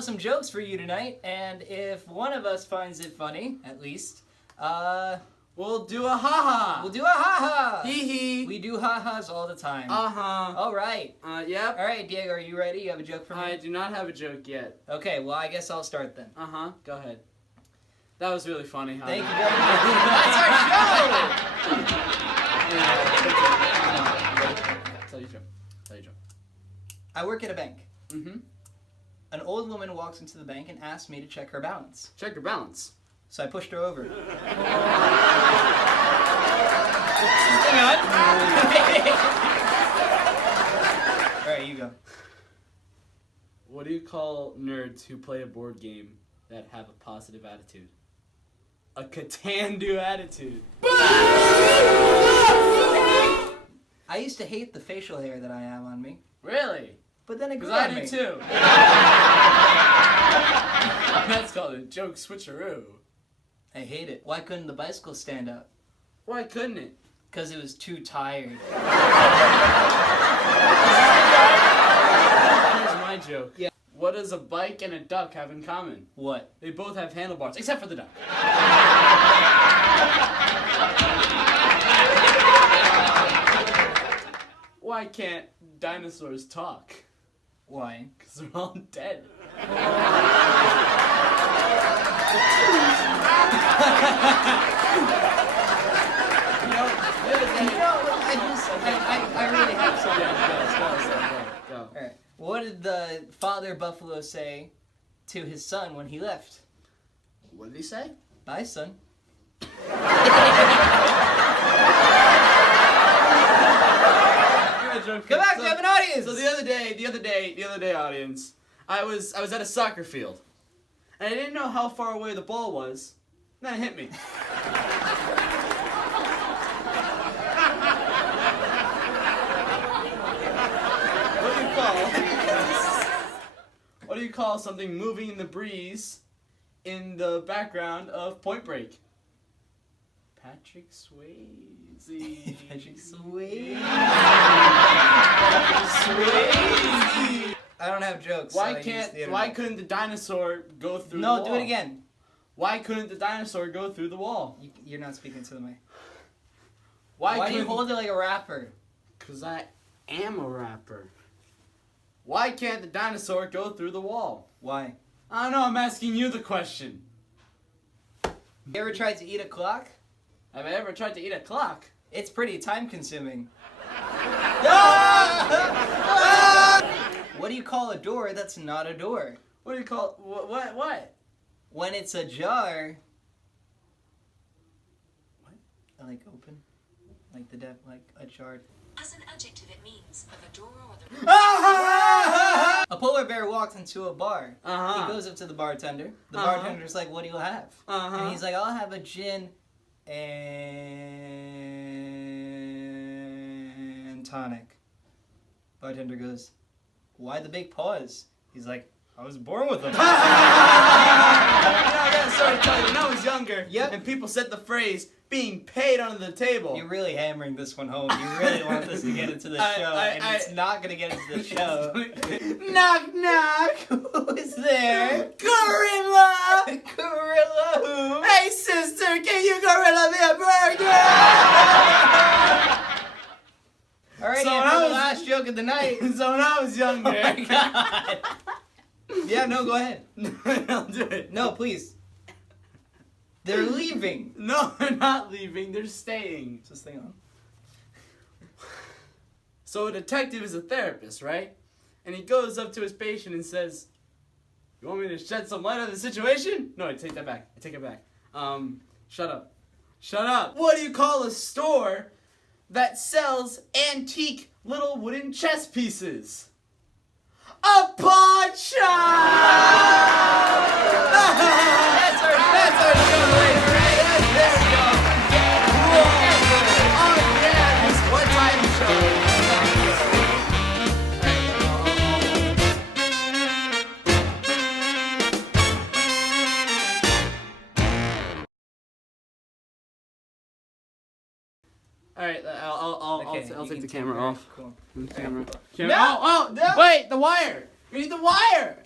tell some jokes for you tonight, and if one of us finds it funny, at least, we'll do a ha-ha. we'll do a ha-ha. Hee-hee. We do ha-has all the time. Uh-huh. All right. Yep. All right, Diego, are you ready? You have a joke for me? I do not have a joke yet. Okay, well, I guess I'll start then. Uh-huh. Go ahead. That was really funny, huh? Thank you very much. That's our show! Tell your joke. I work at a bank. Mm-hmm. An old woman walks into the bank and asks me to check her balance. Check your balance. So I pushed her over. Hang on. All right, you go. What do you call nerds who play a board game that have a positive attitude? A can-do attitude. I used to hate the facial hair that I have on me, Really? but then it grew Because on I me. do too. That's called a joke switcheroo. I hate it. Why couldn't the bicycle stand up? Why couldn't it? Because it was too tired. Here's my joke. Yeah. What does a bike and a duck have in common? What? They both have handlebars, except for the duck. Why can't dinosaurs talk? Why? Because they're all dead. I really have something. Go. All right. What did the father buffalo say to his son when he left? What did he say? Bye, son. Come back, we have an audience. So the other day, audience, I was at a soccer field, and I didn't know how far away the ball was. And then it hit me. What do you call something moving in the breeze in the background of Point Break? Patrick Swayze. Patrick Swayze. Swayze. I don't have jokes. Why so I use can't? the internet. Why couldn't the dinosaur go through the No, wall? do it again. Why couldn't the dinosaur go through the wall? You're not speaking to the mic. Why do you couldn't- hold it like a rapper? Cause I am a rapper. Why can't the dinosaur go through the wall? Why? I don't know. I'm asking you the question. You ever tried to eat a clock? Have I ever tried to eat a clock? It's pretty time consuming. What do you call a door that's not a door? What do you call what? When it's a jar. What? Like open? Like like a jar. As an adjective, it means of a drawer or the... A polar bear walks into a bar. Uh-huh. He goes up to the bartender. The Uh-huh. bartender's like, what do you have? Uh-huh. And he's like, I'll have a gin and tonic. Bartender goes, why the big pause? He's like, I was born with them. You know, I got a story to tell you. When I was younger, Yep. and people said the phrase "being paid under the table." You're really hammering this one home. You really want this to get into the show, and it's not going to get into the show. Knock knock. Who is there? Gorilla. Gorilla who? Hey sister, can you gorilla me a burger? Alright, So so when I for the was- last joke of the night. So when I was younger. Oh my god. Yeah, no, go ahead. I'll do it. No, please. They're leaving. No, they're not leaving. They're staying. Is this thing on? So a detective is a therapist, right? And he goes up to his patient and says, "You want me to shed some light on the situation?" No, I take that back. I take it back. Shut up. Shut up. What do you call a store that sells antique little wooden chess pieces? A pawn shop! That's our show right there. There we go. Whoa. Oh yeah, this one-time show. All right, I'll take the camera off. Cool. Camera. No! Oh, wait, the wire. We need the wire.